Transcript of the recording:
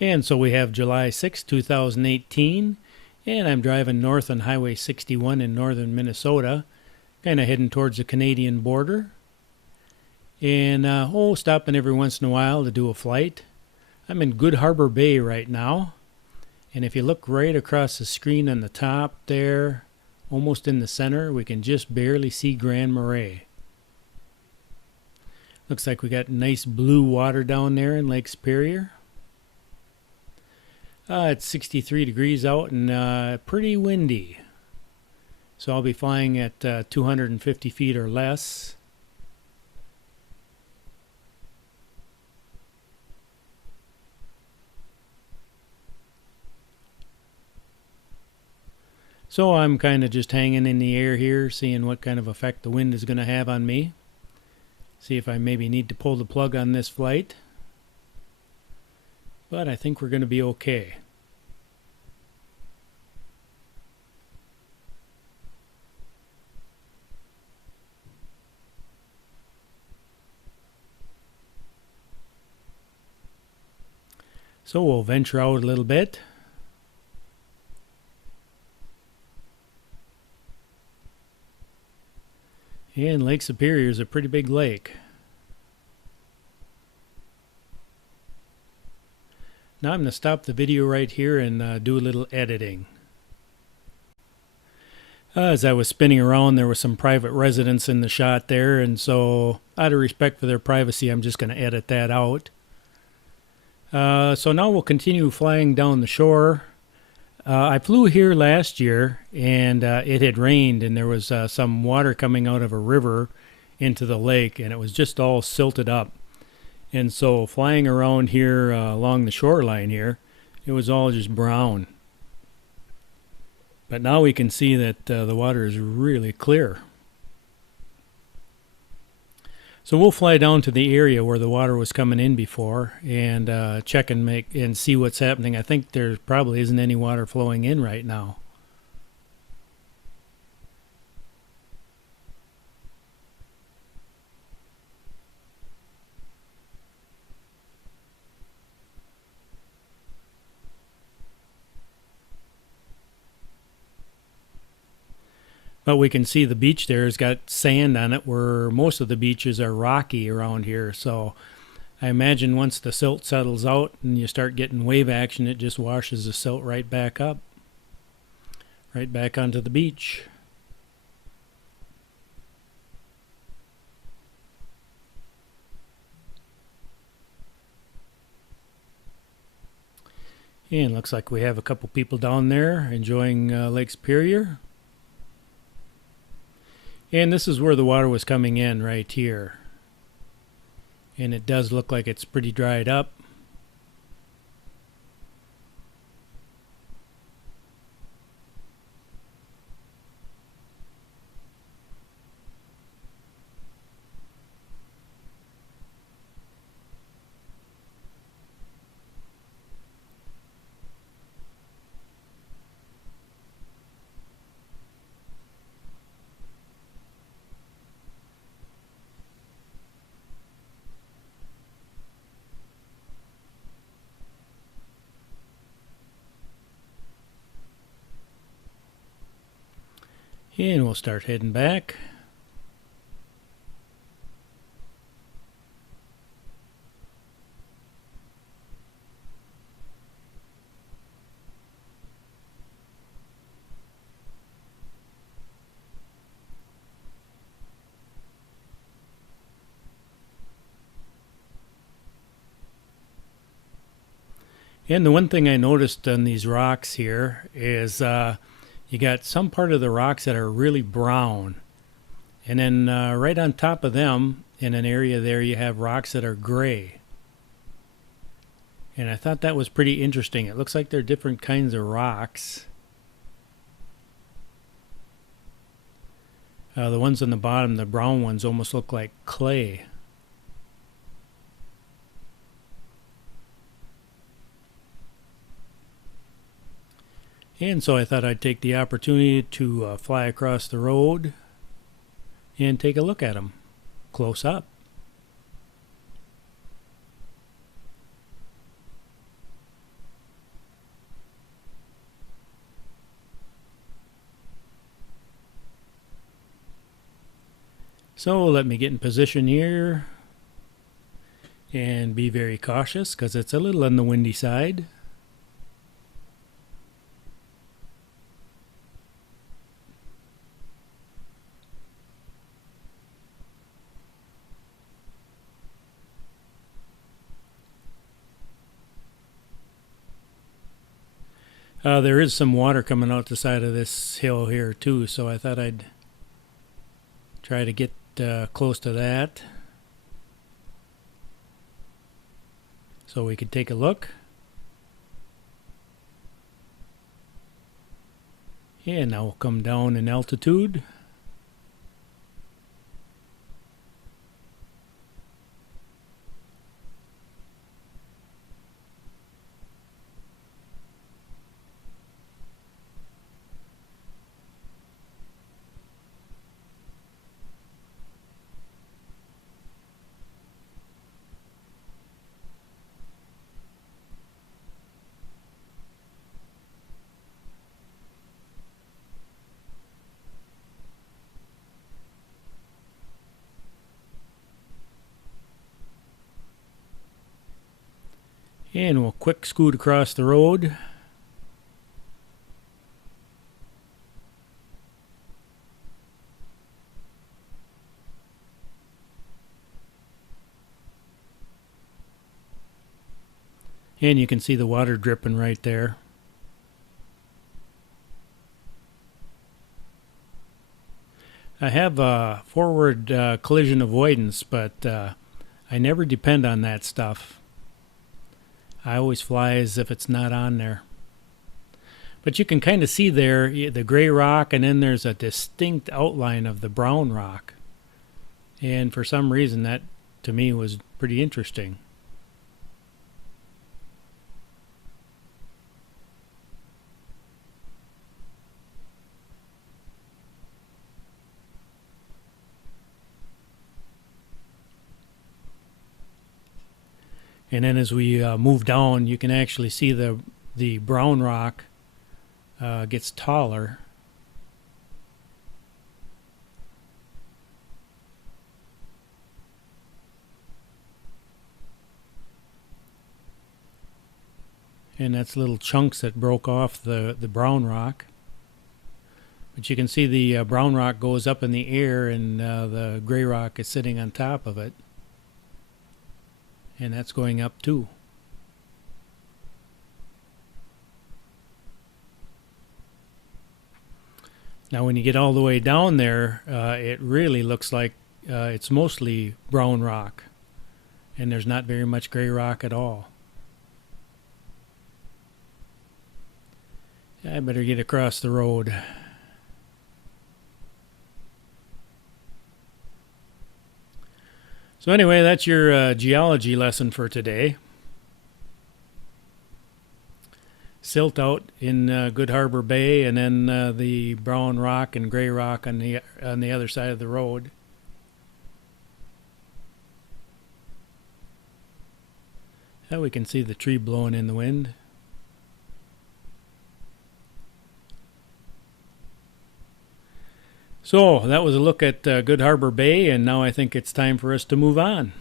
And so we have July 6, 2018, and I'm driving north on Highway 61 in northern Minnesota, kind of heading towards the Canadian border. And stopping every once in a while to do a flight. I'm in Good Harbor Bay right now, and if you look right across the screen on the top there, almost in the center, we can just barely see Grand Marais. Looks like we got nice blue water down there in Lake Superior. It's 63 degrees out and pretty windy. So I'll be flying at 250 feet or less. So I'm kind of just hanging in the air here, seeing what kind of effect the wind is going to have on me. See if I maybe need to pull the plug on this flight. But I think we're going to be okay. So we'll venture out a little bit. And Lake Superior is a pretty big lake. Now I'm going to stop the video right here and do a little editing. As I was spinning around, there was some private residents in the shot there, and so out of respect for their privacy, I'm just going to edit that out. So now we'll continue flying down the shore. I flew here last year, and it had rained, and there was some water coming out of a river into the lake, and it was just all silted up. And so flying around here along the shoreline here, it was all just brown. But now we can see that the water is really clear. So we'll fly down to the area where the water was coming in before and check and see what's happening. I think there probably isn't any water flowing in right now. But we can see the beach there has got sand on it, where most of the beaches are rocky around here. So I imagine once the silt settles out and you start getting wave action, it just washes the silt right back up, right back onto the beach. And looks like we have a couple people down there enjoying Lake Superior. And this is where the water was coming in right here. And it does look like it's pretty dried up. And we'll start heading back. And the one thing I noticed on these rocks here is you got some part of the rocks that are really brown. And then right on top of them, in an area there, you have rocks that are gray. And I thought that was pretty interesting. It looks like they're different kinds of rocks. The ones on the bottom, the brown ones, almost look like clay. And so I thought I'd take the opportunity to fly across the road and take a look at them close up. So let me get in position here and be very cautious because it's a little on the windy side. There is some water coming out the side of this hill here too, so I thought I'd try to get close to that so we could take a look. And now we'll come down in altitude. And we'll quick scoot across the road. And you can see the water dripping right there. I have forward collision avoidance, but I never depend on that stuff. I always fly as if it's not on there. But you can kind of see there the gray rock, and then there's a distinct outline of the brown rock. And for some reason that to me was pretty interesting. And then as we move down, you can actually see the brown rock gets taller. And that's little chunks that broke off the brown rock. But you can see the brown rock goes up in the air, and the gray rock is sitting on top of it. And that's going up too. Now when you get all the way down there, it really looks like it's mostly brown rock, and there's not very much gray rock at all. I better get across the road. So anyway, that's your geology lesson for today. Silt out in Good Harbor Bay, and then the brown rock and gray rock on the other side of the road. Now we can see the tree blowing in the wind. So that was a look at Good Harbor Bay, and now I think it's time for us to move on.